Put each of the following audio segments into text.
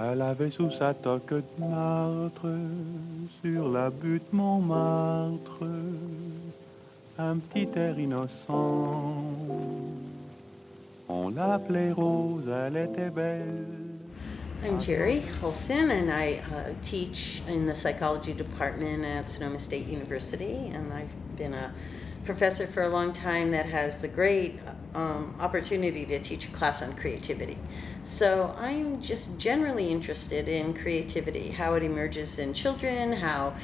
Elle avait sous sa toque de martre, sur la butte Montmartre, un petit air innocent. On l'appelait Rose, elle était belle. I'm Geri Olson, and I teach in the psychology department at Sonoma State University, and I've been a professor for a long time that has the great opportunity to teach a class on creativity. So I'm just generally interested in creativity, how it emerges in children, how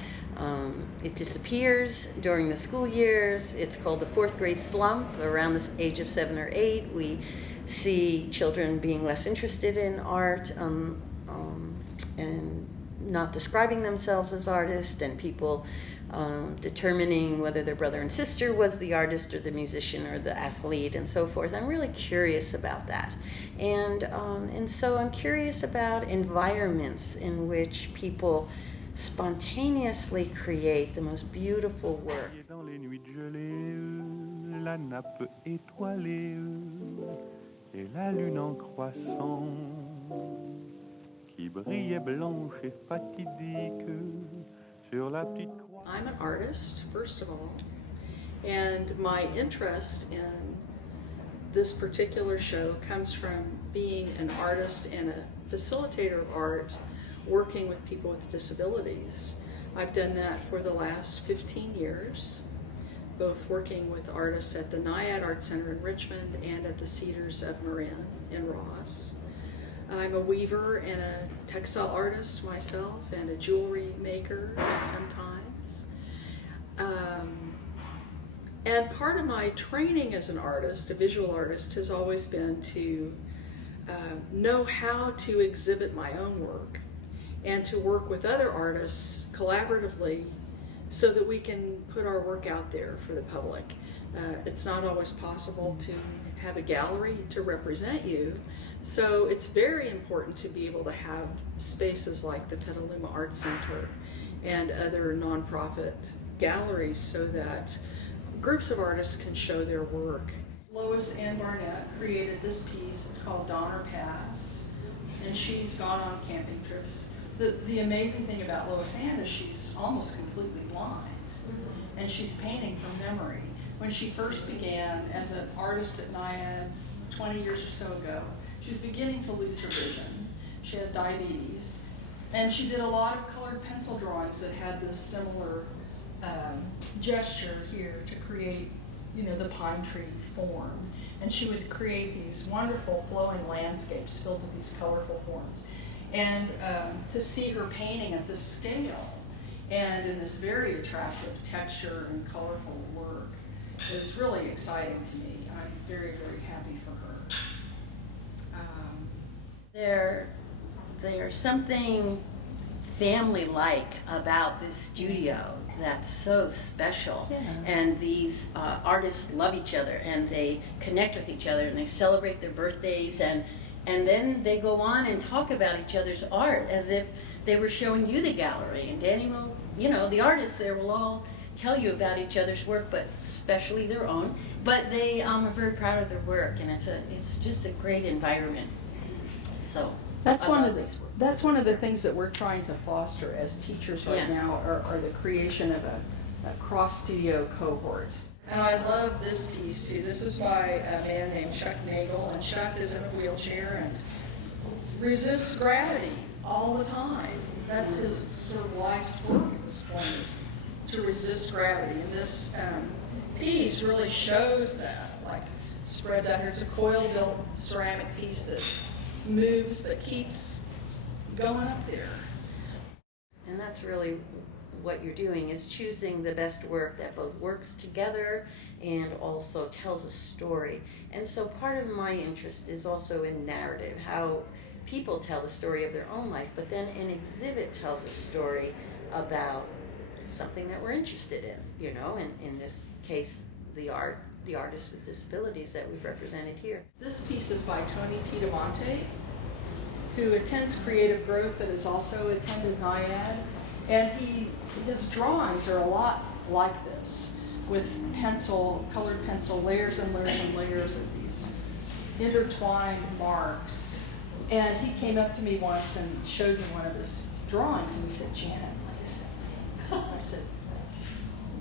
it disappears during the school years. It's called the fourth grade slump. Around the age of 7 or 8, we see children being less interested in art and not describing themselves as artists, and people determining whether their brother and sister was the artist or the musician or the athlete and so forth. I'm really curious about that. And so I'm curious about environments in which people spontaneously create the most beautiful work. Dans les nuits de gelée, la nappe étoilée et la lune en croissant qui brillait blanche et fatidique sur la petite croix. I'm an artist, first of all, and my interest in this particular show comes from being an artist and a facilitator of art working with people with disabilities. I've done that for the last 15 years, both working with artists at the Naiad Arts Center in Richmond and at the Cedars of Marin in Ross. I'm a weaver and a textile artist myself, and a jewelry maker sometimes. And part of my training as an artist, a visual artist, has always been to know how to exhibit my own work and to work with other artists collaboratively so that we can put our work out there for the public. It's not always possible to have a gallery to represent you, so it's very important to be able to have spaces like the Petaluma Arts Center and other nonprofit galleries so that groups of artists can show their work. Lois Ann Barnett created this piece. It's called Donner Pass, and she's gone on camping trips. The amazing thing about Lois Ann is she's almost completely blind, and she's painting from memory. When she first began as an artist at Naiad 20 years or so ago, she was beginning to lose her vision. She had diabetes, and she did a lot of colored pencil drawings that had this similar gesture here to create, the pine tree form. And she would create these wonderful flowing landscapes filled with these colorful forms. And to see her painting at this scale and in this very attractive texture and colorful work is really exciting to me. I'm very, very happy for her. There's something family-like about this studio that's so special. Yeah. And these artists love each other, and they connect with each other, and they celebrate their birthdays, and then they go on and talk about each other's art as if they were showing you the gallery. And Danny will, the artists there will all tell you about each other's work, but especially their own. But they are very proud of their work, and it's just a great environment. So that's one of the things that we're trying to foster as teachers right now are the creation of a cross-studio cohort. And I love this piece too. This is by a man named Chuck Nagel, and Chuck is in a wheelchair and resists gravity all the time. That's his sort of life's work at this point, is to resist gravity. And this piece really shows that, spreads out here. It's a coil-built ceramic piece that moves but keeps going up there. And that's really what you're doing, is choosing the best work that both works together and also tells a story. And so part of my interest is also in narrative, how people tell the story of their own life, but then an exhibit tells a story about something that we're interested in, in this case, the artists with disabilities that we've represented here. This piece is by Tony Piedemonte, who attends Creative Growth but has also attended Naiad, and his drawings are a lot like this. with pencil, colored pencil, layers and layers and layers of these intertwined marks. And he came up to me once and showed me one of his drawings, and he said, "Janet, wait a second." I said,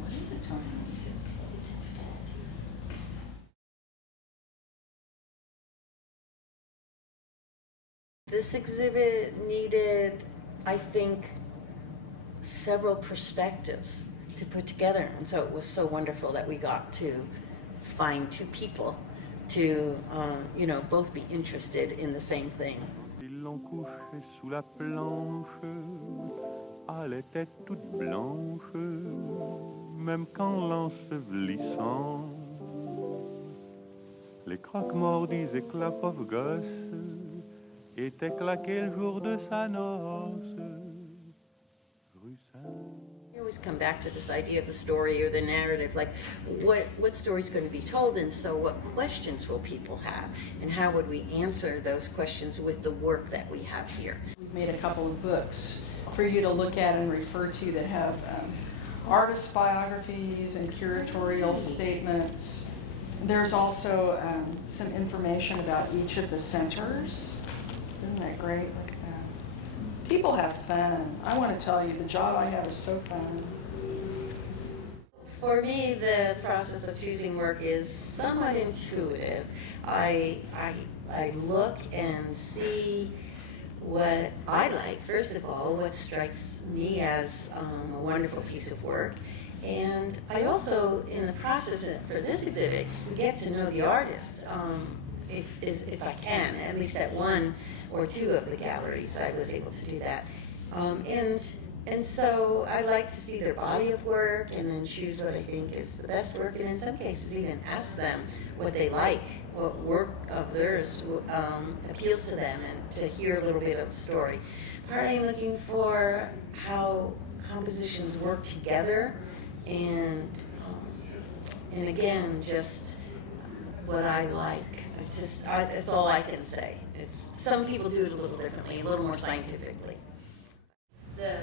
"What is it, Tony?" He said, "It's infinity." This exhibit needed, I think, several perspectives to put together, and so it was so wonderful that we got to find two people to, both be interested in the same thing. Ils l'ont couché sous la planche, à les têtes toutes blanches, même qu'en l'ensevelissant, les croque-morts disaient que la pauvre gosse était claquée le jour de sa noce. Rue I always come back to this idea of the story or the narrative, like what story's going to be told, and so what questions will people have, and how would we answer those questions with the work that we have here. We've made a couple of books for you to look at and refer to that have artist biographies and curatorial statements. There's also some information about each of the centers. Isn't that great? Look at that. People have fun. I want to tell you, the job I have is so fun. For me, the process of choosing work is somewhat intuitive. I look and see what I like, first of all, what strikes me as a wonderful piece of work. And I also, in the process for this exhibit, get to know the artists, if I can, at least at one or two of the galleries I was able to do that. And so I like to see their body of work and then choose what I think is the best work, and in some cases even ask them what they like, what work of theirs appeals to them, and to hear a little bit of the story. Partly I'm looking for how compositions work together, and again, just what I like. It's all I can say. Some people do it a little differently, a little more scientifically. The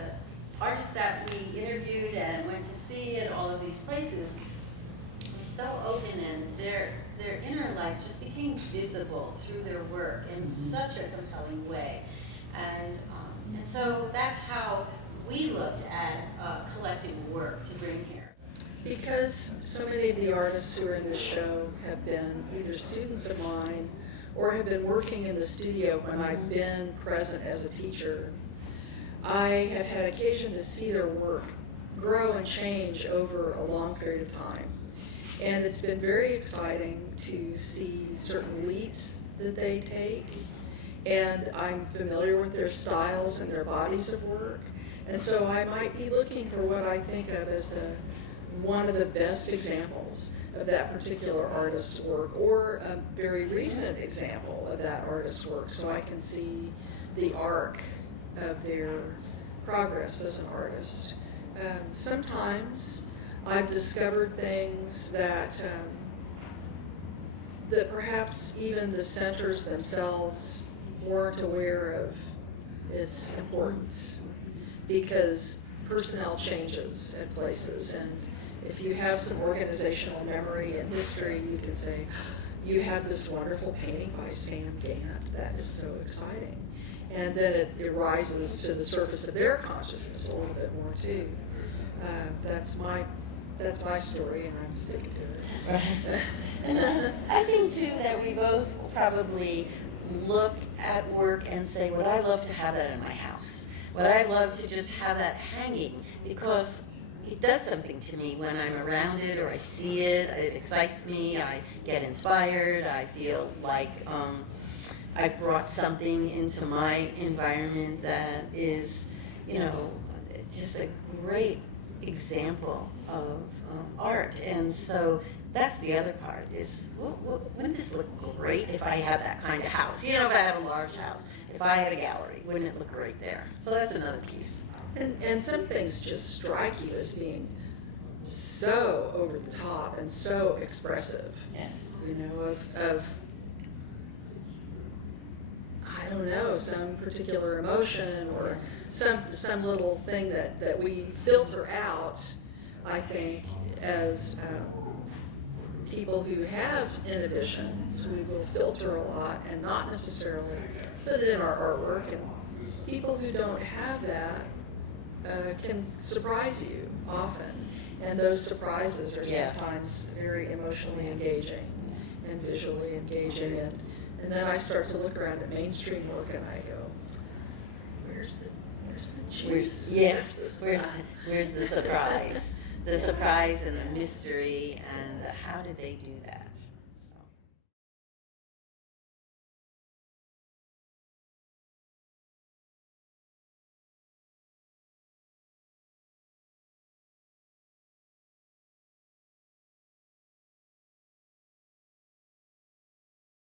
artists that we interviewed and went to see at all of these places were so open, and their inner life just became visible through their work in such a compelling way. And so that's how we looked at collecting work to bring here. Because so many of the artists who are in this show have been either students of mine or have been working in the studio when I've been present as a teacher, I have had occasion to see their work grow and change over a long period of time. And it's been very exciting to see certain leaps that they take. And I'm familiar with their styles and their bodies of work. And so I might be looking for what I think of as one of the best examples of that particular artist's work, or a very recent example of that artist's work, so I can see the arc of their progress as an artist. Sometimes I've discovered things that perhaps even the centers themselves weren't aware of its importance, because personnel changes at places, and if you have some organizational memory and history, you can say, you have this wonderful painting by Sam Gant, that is so exciting. And then it rises to the surface of their consciousness a little bit more too. That's my story, and I'm sticking to it. Right. And I think too that we both probably look at work and say, would I love to have that in my house? Would I love to just have that hanging? Because it does something to me when I'm around it or I see it. It excites me. I get inspired. I feel like I've brought something into my environment that is, just a great example of art. And so that's the other part is, wouldn't this look great if I had that kind of house? If I had a large house, if I had a gallery, wouldn't it look great there? So that's another piece. And some things just strike you as being so over the top and so expressive. Yes. Of I don't know, some particular emotion or some little thing that we filter out, I think, as people who have inhibitions, we will filter a lot and not necessarily put it in our artwork. And people who don't have that can surprise you often. And those surprises are sometimes very emotionally engaging and visually engaging. And then I start to look around at mainstream work and I go, where's the juice? Where's the surprise? The surprise and the mystery and how did they do that?